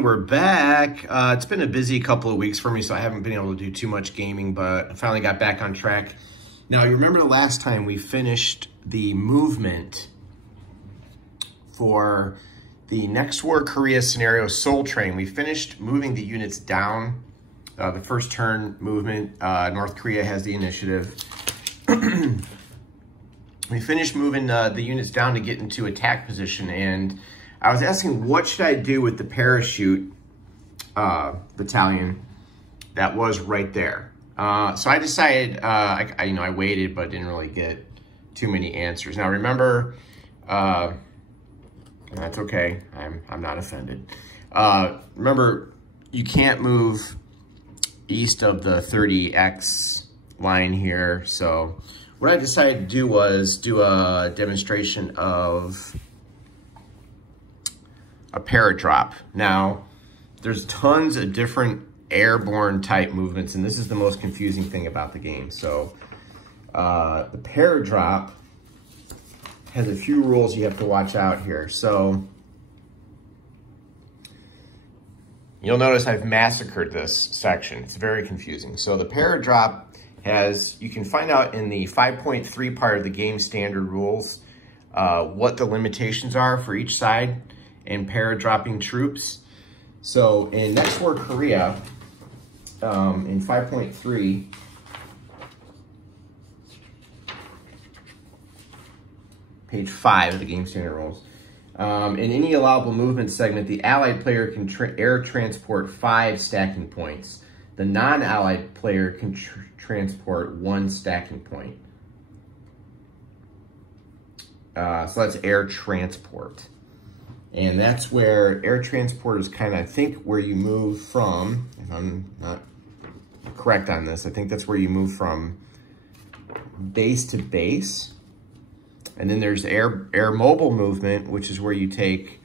everyone, we're back. It's been a busy couple of weeks for me, so I haven't been able to do too much gaming, but I finally got back on track. Now, you remember the last time we finished the movement for the next war Korea scenario Soul Train. We finished moving the units down. The first turn movement, North Korea has the initiative. We finished moving the units down to get into attack position, and I was asking, what should I do with the parachute battalion that was right there? So I decided, I waited, but didn't really get too many answers. Now remember, that's okay. I'm not offended. Remember, you can't move east of the 30X line here. So what I decided to do was do a demonstration of a paradrop. Now, there's tons of different airborne type movements, and this is the most confusing thing about the game. So the paradrop has a few rules you have to watch out here. So you'll notice I've massacred this section. It's very confusing. So the paradrop has, you can find out in the 5.3 part of the game standard rules what the limitations are for each side and paradropping troops. So in Next War Korea, in 5.3, page 5 of the game standard rules, in any allowable movement segment, the allied player can air transport 5 stacking points. The non-allied player can transport 1 stacking point. So that's air transport. And that's where air transport is kind of, I think, where you move from, if I'm not correct on this, I think that's where you move from base to base. And then there's air mobile movement, which is where you take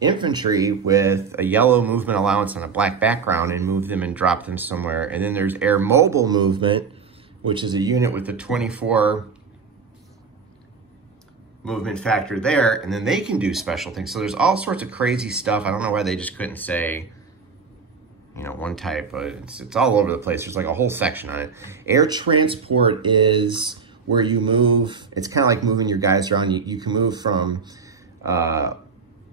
infantry with a yellow movement allowance on a black background and move them and drop them somewhere. And then there's air mobile movement, which is a unit with a 24 movement factor there, and then they can do special things. So there's all sorts of crazy stuff. I don't know why they just couldn't say, one type, but it's all over the place. There's like a whole section on it. Air transport is where you move. It's kind of like moving your guys around. You can move from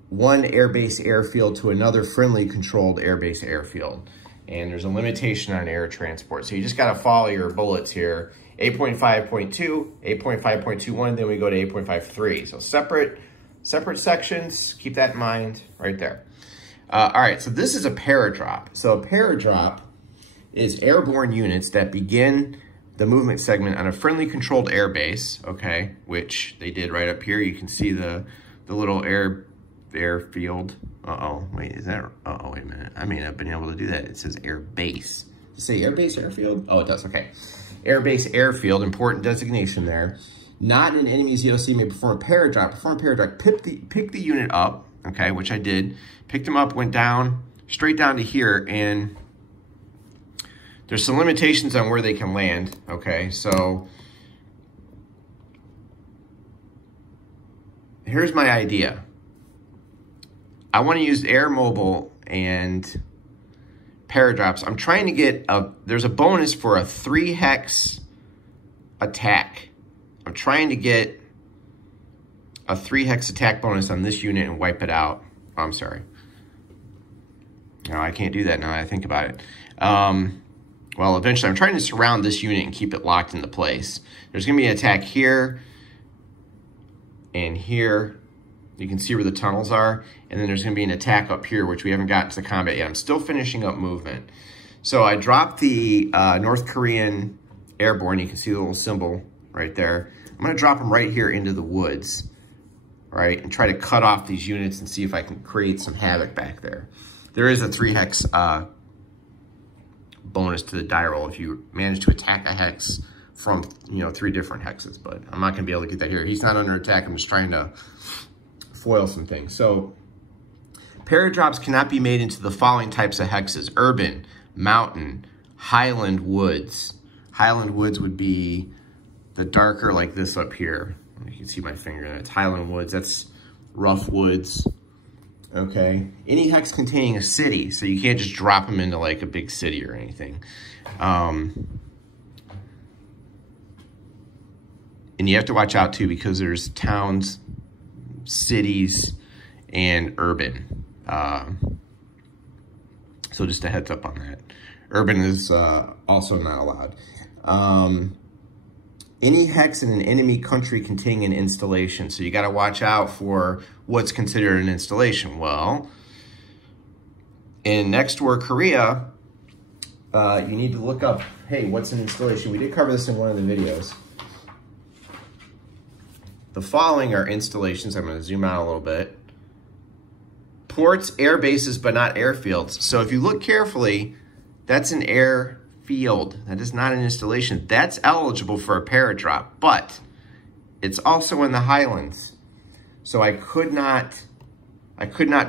one airbase airfield to another friendly controlled airbase airfield. And there's a limitation on air transport. So you just got to follow your bullets here. 8.5.2, 8.5.21, then we go to 8.53. So separate sections, keep that in mind right there. All right, so this is a paradrop. So a paradrop is airborne units that begin the movement segment on a friendly controlled airbase, okay, which they did right up here. You can see the little airfield. Uh-oh, wait, is that, uh-oh, wait a minute. I may not have been able to do that. It says air base. Does it say airbase airfield? Oh, it does, okay. Airbase airfield, important designation there. Not an enemy's EOC may perform a paradrop. Perform a paradrop, pick the unit up, okay, which I did. Picked them up, went down, straight down to here, and there's some limitations on where they can land, okay? So here's my idea. I want to use air mobile and paradrops. I'm trying to get there's a bonus for a 3-hex attack. I'm trying to get a 3-hex attack bonus on this unit and wipe it out. Oh, I'm sorry. No, I can't do that now that I think about it. Well, eventually I'm trying to surround this unit and keep it locked into place. There's going to be an attack here and here. You can see where the tunnels are. And then there's going to be an attack up here, which we haven't gotten to the combat yet. I'm still finishing up movement. So I dropped the North Korean airborne. You can see the little symbol right there. I'm going to drop them right here into the woods, right? And try to cut off these units and see if I can create some havoc back there. There is a 3-hex bonus to the die roll if you manage to attack a hex from, 3 different hexes. But I'm not going to be able to get that here. He's not under attack. I'm just trying to foil some things. So paradrops cannot be made into the following types of hexes: urban, mountain, highland woods. Highland woods would be the darker like this up here. You can see my finger. That's highland woods. That's rough woods. okay? Any hex containing a city, so you can't just drop them into like a big city or anything. And you have to watch out too, because there's towns, cities, and urban. So just a heads up on that. Urban is also not allowed. Any hex in an enemy country containing an installation. So you got to watch out for what's considered an installation. Well, in next war Korea, you need to look up, hey, what's an installation? We did cover this in one of the videos. The following are installations. I'm going to zoom out a little bit. Ports, air bases, but not airfields. So if you look carefully, that's an airfield. That is not an installation. That's eligible for a paradrop, but it's also in the highlands. So I could not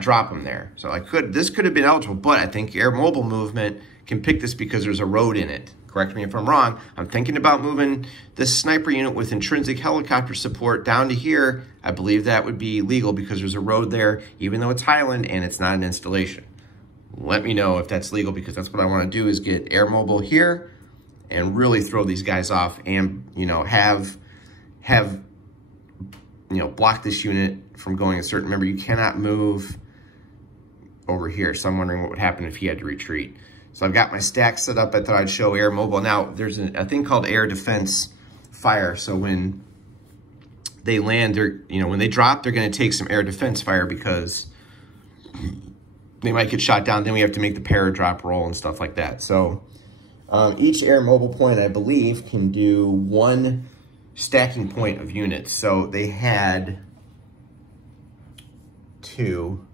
drop them there. So this could have been eligible, but I think Air Mobile Movement can pick this because there's a road in it. Correct me if I'm wrong. I'm thinking about moving this sniper unit with intrinsic helicopter support down to here. I believe that would be legal because there's a road there, even though it's highland and it's not an installation. Let me know if that's legal, because that's what I want to do, is get Air Mobile here and really throw these guys off, and have block this unit from going a certain. Remember, you cannot move over here. So I'm wondering what would happen if he had to retreat. So I've got my stack set up. I thought I'd show Air Mobile. Now, there's a thing called air defense fire. So when they land, when they drop, they're going to take some air defense fire because they might get shot down. Then we have to make the paradrop roll and stuff like that. So each Air Mobile point, I believe, can do one stacking point of units. So they had 2.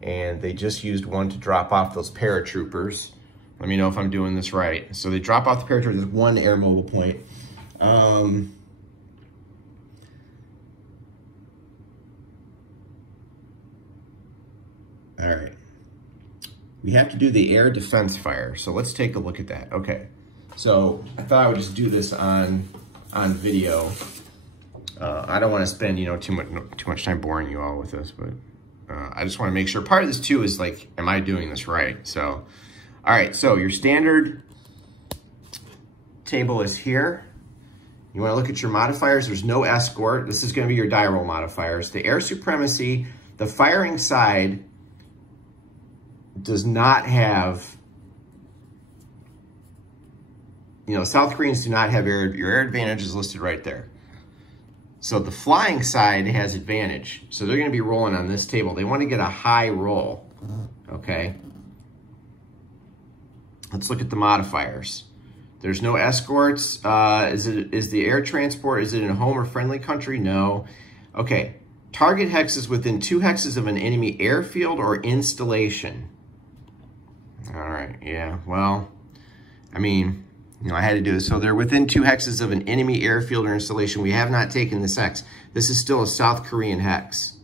And they just used 1 to drop off those paratroopers. Let me know if I'm doing this right. So they drop off the paratroopers. There's 1 Air Mobile point. All right. We have to do the air defense fire. So let's take a look at that. Okay. So I thought I would just do this on video. I don't want to spend too much time boring you all with this, but I just want to make sure. Part of this too is like, am I doing this right? So, all right, so your standard table is here. You want to look at your modifiers. There's no escort. This is going to be your die roll modifiers. The air supremacy, the firing side does not have, South Koreans do not have your air advantage is listed right there. So the flying side has advantage. So they're going to be rolling on this table. They want to get a high roll, okay? Let's look at the modifiers. There's no escorts. Is the air transport, is it in a home or friendly country? No. Okay. Target hexes within 2 hexes of an enemy airfield or installation. All right. Yeah. Well, I mean, I had to do this. So they're within 2 hexes of an enemy airfield or installation. We have not taken this hex. This is still a South Korean hex.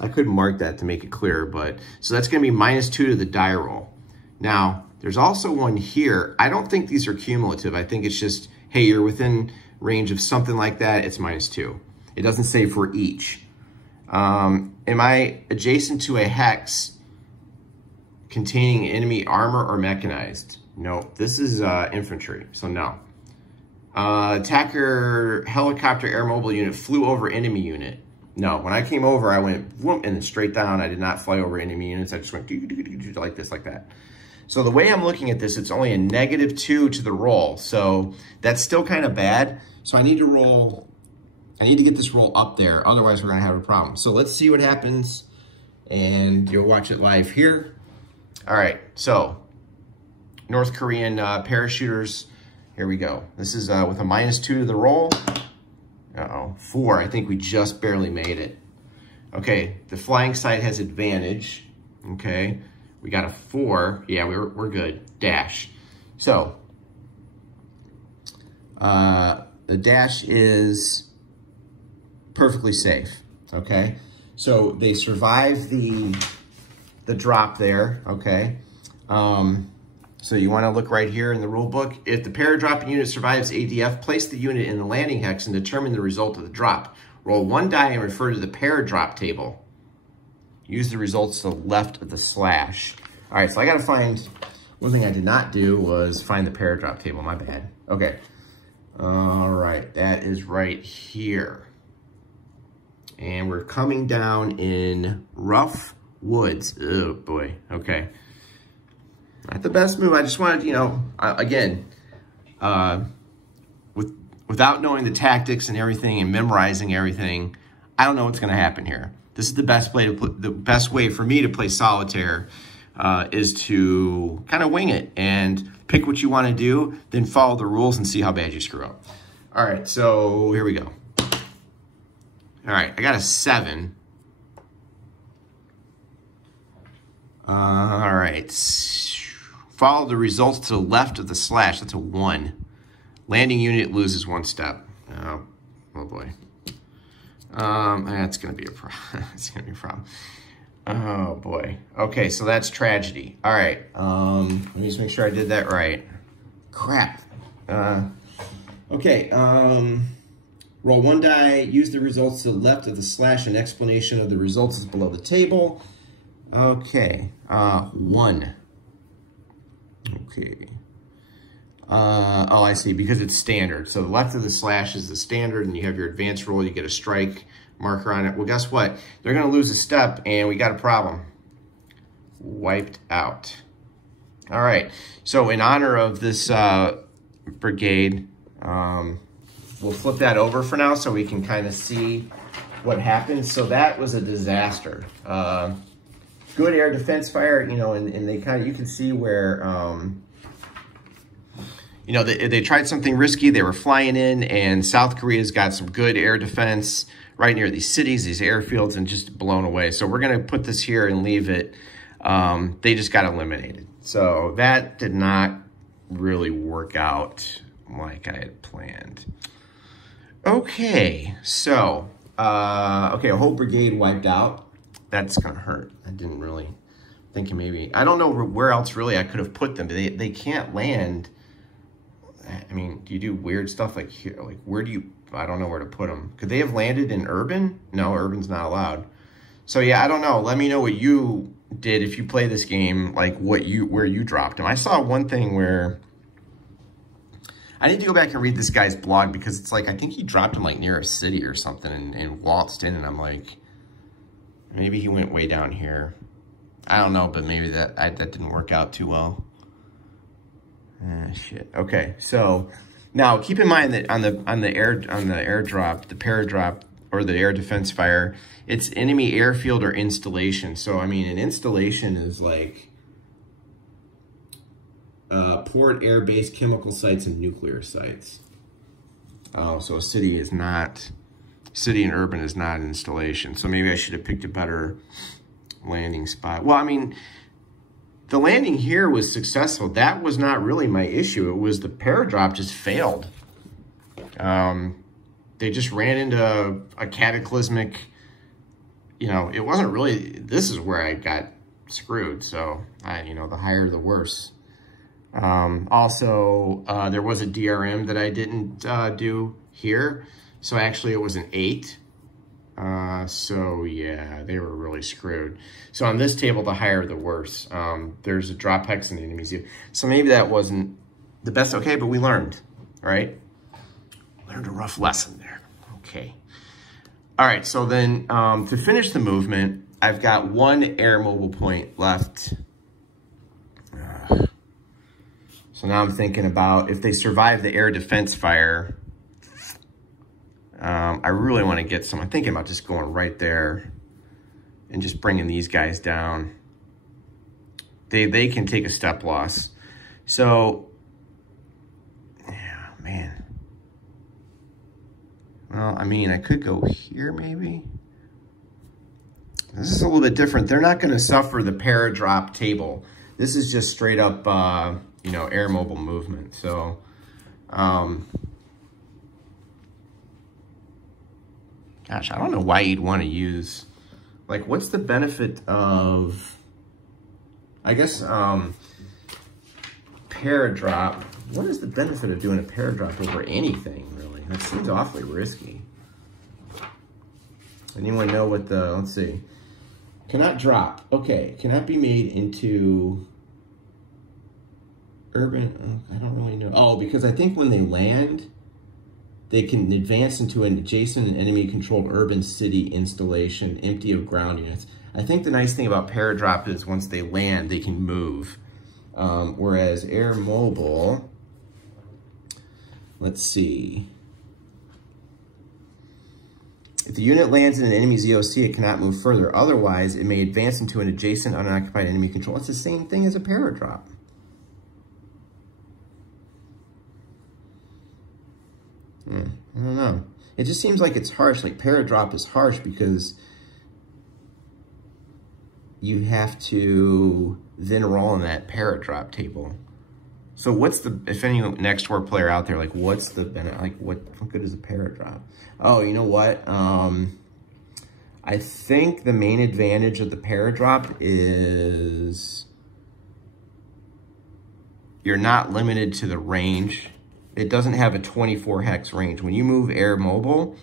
I could mark that to make it clearer, but so that's going to be -2 to the die roll. Now, there's also one here. I don't think these are cumulative. I think it's just, hey, you're within range of something like that. It's -2. It doesn't say for each. Am I adjacent to a hex containing enemy armor or mechanized? No, this is infantry, so no. Attacker helicopter air mobile unit flew over enemy unit. No, when I came over, I went whoop, and then straight down. I did not fly over enemy units. I just went like this, like that. So the way I'm looking at this, it's only a -2 to the roll. So that's still kind of bad. So I need to get this roll up there. Otherwise, we're going to have a problem. So let's see what happens, and you'll watch it live here. All right, so North Korean parachuters, here we go. This is with a -2 to the roll. Uh-oh, 4, I think we just barely made it. Okay, the flying side has advantage, okay? We got a 4, yeah, we're good, dash. So, the dash is perfectly safe, okay? So they survive the drop there, okay? So you want to look right here in the rule book. If the paradropping unit survives ADF, place the unit in the landing hex and determine the result of the drop. Roll 1 die and refer to the paradrop table. use the results to the left of the slash. All right, so I gotta find, one thing I did not do was find the paradrop table, my bad. Okay, all right, that is right here. And we're coming down in rough woods. Oh boy, okay. Not the best move. I just wanted, you know, again, without knowing the tactics and everything and memorizing everything, I don't know what's going to happen here. This is the best way the best way for me to play solitaire is to kind of wing it and pick what you want to do, then follow the rules and see how bad you screw up. All right, so here we go. All right, I got a 7. All right. Follow the results to the left of the slash. That's a 1. Landing unit loses 1 step. Oh boy. That's gonna be a problem. That's gonna be a problem. Oh boy. Okay, so that's tragedy. All right. Let me just make sure I did that right. Crap. Okay. Roll 1 die. Use the results to the left of the slash. An explanation of the results is below the table. Okay. 1. Okay. Oh, I see, because it's standard. So the left of the slash is the standard, and you have your advanced roll, you get a strike marker on it. Well, guess what? They're going to lose a step, and we got a problem. Wiped out. All right. So in honor of this brigade, we'll flip that over for now so we can kind of see what happened. So that was a disaster. Good air defense fire, you know, and they kind of, you can see where, you know, they tried something risky. They were flying in, and South Korea's got some good air defense right near these cities, these airfields, and just blown away. So we're going to put this here and leave it. They just got eliminated. So that did not really work out like I had planned. Okay, so, okay, a whole brigade wiped out. That's gonna hurt. I didn't really think maybe, I don't know where else really I could have put them. They can't land. I mean, do you do weird stuff like here? Like where do you, I don't know where to put them. Could they have landed in urban? No, urban's not allowed. So yeah, I don't know. Let me know what you did if you play this game, like where you dropped them. I saw one thing where, I need to go back and read this guy's blog because it's like, I think he dropped him like near a city or something and waltzed in, and I'm like, maybe he went way down here. I don't know, but maybe that didn't work out too well. Shit. Okay, so now keep in mind that on the airdrop, the paradrop or the air defense fire, it's enemy airfield or installation. So I mean, an installation is like port, air base, chemical sites, and nuclear sites. Oh, so a city is not. City and urban is not an installation. So maybe I should have picked a better landing spot. Well, I mean, the landing here was successful. That was not really my issue. It was the paradrop just failed. They just ran into a cataclysmic, you know, it wasn't really, this is where I got screwed. So, you know, the higher the worse. Also, there was a DRM that I didn't do here. So actually it was an 8. So yeah, they were really screwed. So on this table, the higher the worse. There's a drop hex in the enemies. So maybe that wasn't the best. Okay, but we learned, right? Learned a rough lesson there. Okay. All right, so then to finish the movement, I've got 1 air mobile point left. So now I'm thinking about if they survive the air defense fire, I really want to get some. I'm thinking about just going right there and just bringing these guys down. They can take a step loss. So, yeah, man. Well, I mean, I could go here maybe. This is a little bit different. They're not going to suffer the paradrop table. This is just straight up, you know, air mobile movement. So, gosh, I don't know why you'd want to use, like, what's the benefit of, I guess, paradrop. What is the benefit of doing a paradrop over anything, really? That seems awfully risky. Anyone know what the, let's see. cannot drop. Okay, cannot be made into urban, I don't really know. Oh, because I think when they land, they can advance into an adjacent and enemy-controlled urban city installation, empty of ground units. I think the nice thing about paradrop is once they land, they can move. Whereas air mobile, let's see. If the unit lands in an enemy ZOC, it cannot move further. Otherwise, it may advance into an adjacent unoccupied enemy control. It's the same thing as a paradrop. I don't know. It just seems like it's harsh. Like paradrop is harsh because you have to then roll in that paradrop table. So what's the, if any next door player out there, like what's the benefit, like what good is a paradrop? Oh, you know what? I think the main advantage of the paradrop is you're not limited to the range. It doesn't have a 24 hex range. When you move air mobile,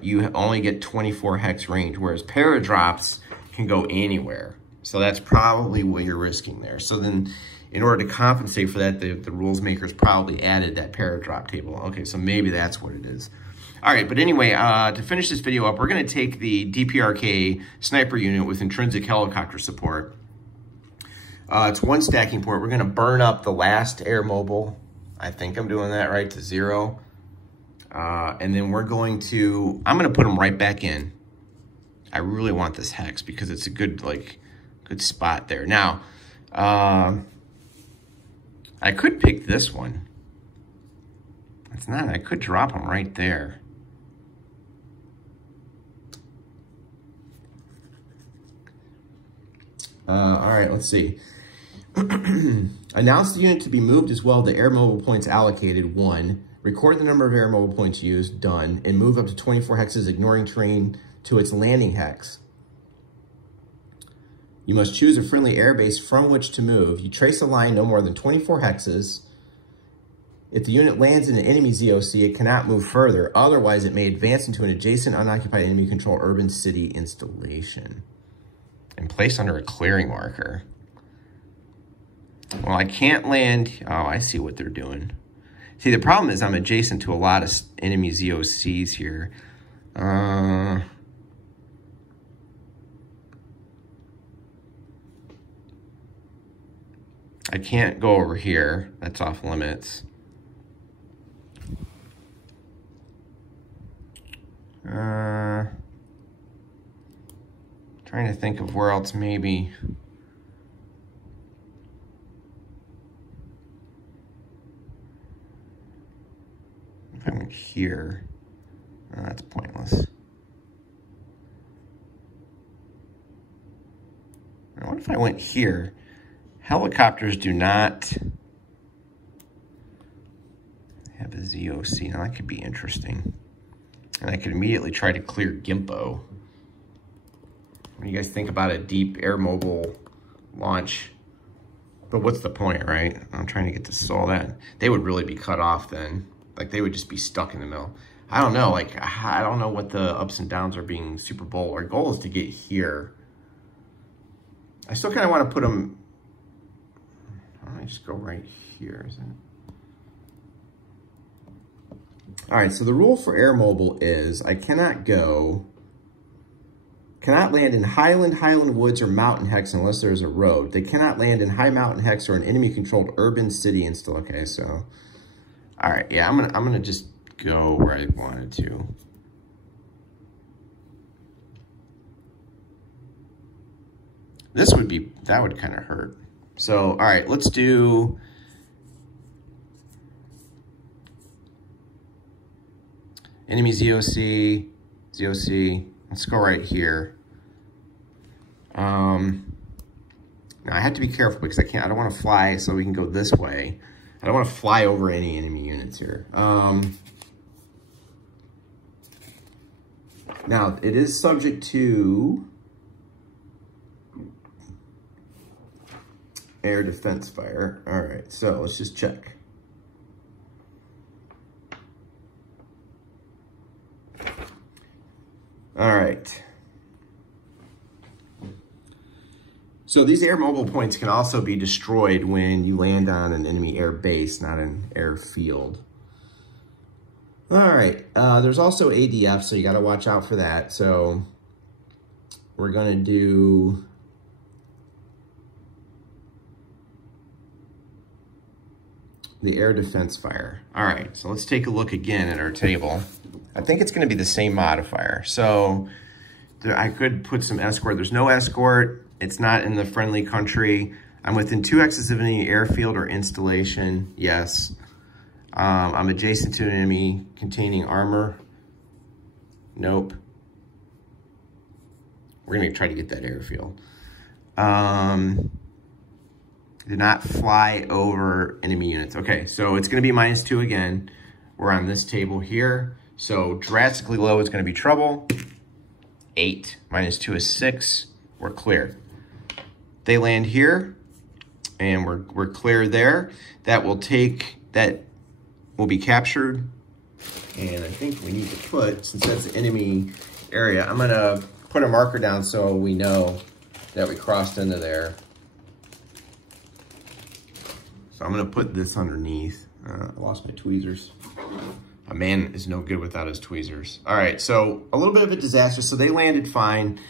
you only get 24 hex range, whereas paradrops can go anywhere. So that's probably what you're risking there. So then in order to compensate for that, the rules makers probably added that paradrop table. Okay, so maybe that's what it is. All right, but anyway, to finish this video up, we're gonna take the DPRK sniper unit with intrinsic helicopter support. It's one stacking port. We're gonna burn up the last air mobile. I think I'm doing that right, to 0. And then we're going to, I'm gonna put them right back in. I really want this hex because it's a good, good spot there. Now, I could pick this one. It's not, I could drop them right there. All right, let's see. Announce the unit to be moved as well. The air mobile points allocated, 1. Record the number of air mobile points used, done. And move up to 24 hexes, ignoring terrain to its landing hex. You must choose a friendly airbase from which to move. You trace a line no more than 24 hexes. If the unit lands in an enemy ZOC, it cannot move further. Otherwise, it may advance into an adjacent unoccupied enemy control urban city installation. And placed under a clearing marker. Well, I can't land. Oh, I see what they're doing. See, the problem is I'm adjacent to a lot of enemy ZOCs here. I can't go over here. That's off limits. Trying to think of where else maybe. If I went here, that's pointless. Now, what if I went here? Helicopters do not have a ZOC. Now that could be interesting. And I could immediately try to clear Gimpo. What do you guys think about a deep air mobile launch? But what's the point, right? I'm trying to get to all that. They would really be cut off then. Like they would just be stuck in the middle. I don't know, like I don't know what the ups and downs are being Super Bowl. Our goal is to get here. I still kind of want to put them, why don't I just go right here, is it? All right, so the rule for air mobile is I cannot land in highland woods, or mountain hex unless there's a road. They cannot land in high mountain hex or an enemy-controlled urban city install. Okay, so, all right, yeah, I'm gonna just go where I wanted to. This would be, that would kind of hurt. So, all right, let's do. Enemy ZOC, let's go right here. Now I have to be careful because I don't want to fly, so we can go this way. I don't want to fly over any enemy units here. Now it is subject to air defense fire. All right, so let's just check. All right. So these air mobile points can also be destroyed when you land on an enemy air base, not an airfield. All right, there's also ADF, so you gotta watch out for that. So we're gonna do the air defense fire. All right, so let's take a look again at our table. I think it's gonna be the same modifier. So I could put some escort. There's no escort. It's not in the friendly country. I'm within 2x's of any airfield or installation. Yes. I'm adjacent to an enemy containing armor. Nope. We're gonna try to get that airfield. Did not fly over enemy units. Okay, so it's gonna be -2 again. We're on this table here. So drastically low is gonna be trouble. 8, -2 is 6, we're clear. They land here, and we're clear there. That will be captured. And I think we need to put, since that's the enemy area, I'm gonna put a marker down so we know that we crossed into there. So I'm gonna put this underneath. I lost my tweezers. A man is no good without his tweezers. All right, so a little bit of a disaster. So they landed fine.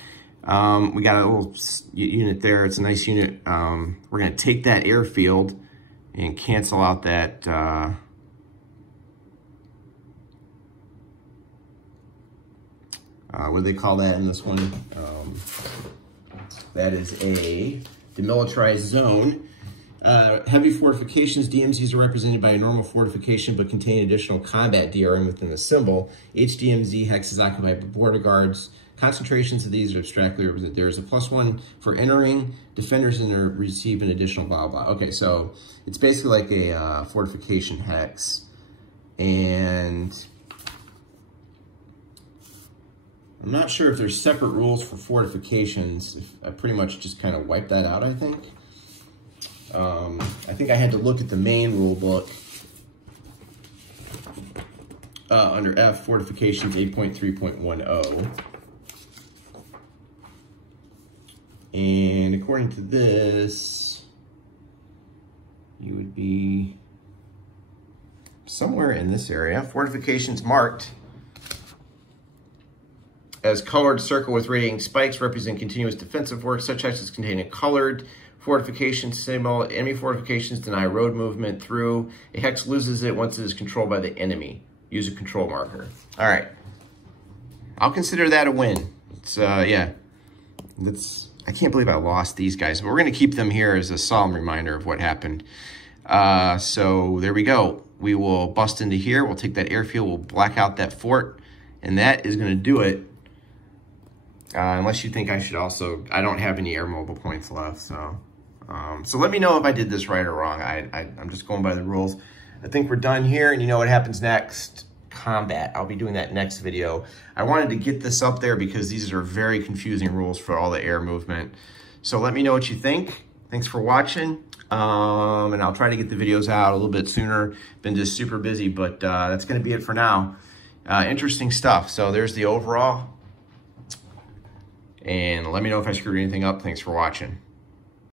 We got a little unit there. It's a nice unit. We're gonna take that airfield and cancel out that what do they call that in this one? That is a demilitarized zone. Heavy fortifications, DMZs are represented by a normal fortification but contain additional combat DRM within the symbol. Each DMZ hex is occupied by border guards. Concentrations of these are abstractly represented. There is a +1 for entering. Defenders receive an additional blah, blah. Okay, so it's basically like a fortification hex. And I'm not sure if there's separate rules for fortifications. I pretty much just kind of wiped that out, I think. I think I had to look at the main rule book under F, fortifications 8.3.10. And according to this, you would be somewhere in this area. Fortifications marked as colored circle with radiating spikes represent continuous defensive work. Such hexes contain a colored fortification symbol. Enemy fortifications deny road movement through. A hex loses it once it is controlled by the enemy. Use a control marker. All right. I'll consider that a win. It's, yeah. I can't believe I lost these guys, but we're going to keep them here as a solemn reminder of what happened. So there we go. We will bust into here. We'll take that airfield. We'll black out that fort. And that is going to do it. Unless you think I should also, I don't have any air mobile points left. So so let me know if I did this right or wrong. I'm just going by the rules. I think we're done here. And you know what happens next? Combat. I'll be doing that next video. I wanted to get this up there because these are very confusing rules for all the air movement. So let me know what you think. Thanks for watching. And I'll try to get the videos out a little bit sooner. Been just super busy, but that's going to be it for now. Interesting stuff. So there's the overall. And let me know if I screwed anything up. Thanks for watching.